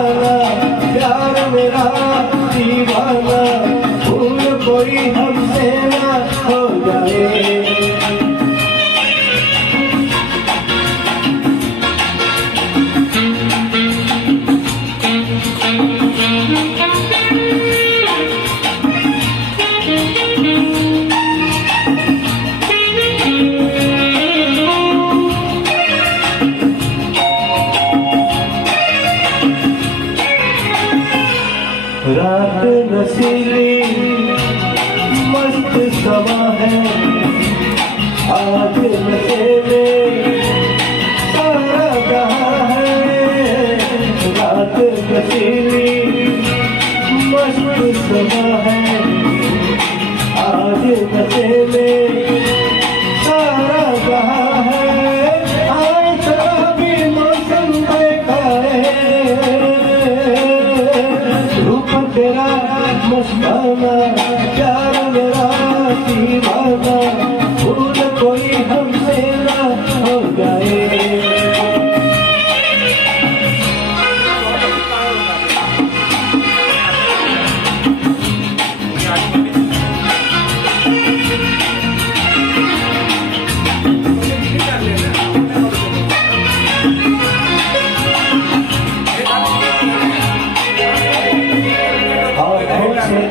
दीवाना, प्यार मेरा दीवाना, भूल कोई हमसे ना हो जाए। रात नशीली मस्त समा है, आज नशे में सारा जहां है। रात नशीली मस्त समा है, आज नशे में सारा जहां है। आज शराबी मौसम देखा है, रूप तेरा मस्ताना, प्यार मेरा दीवाना, भूल कोई हमसे ना हो जाए।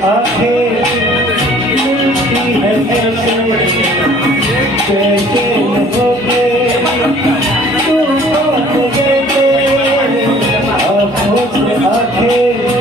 आंखें मिलती है कैसे लगोगे तुम तो आंखों से आंखें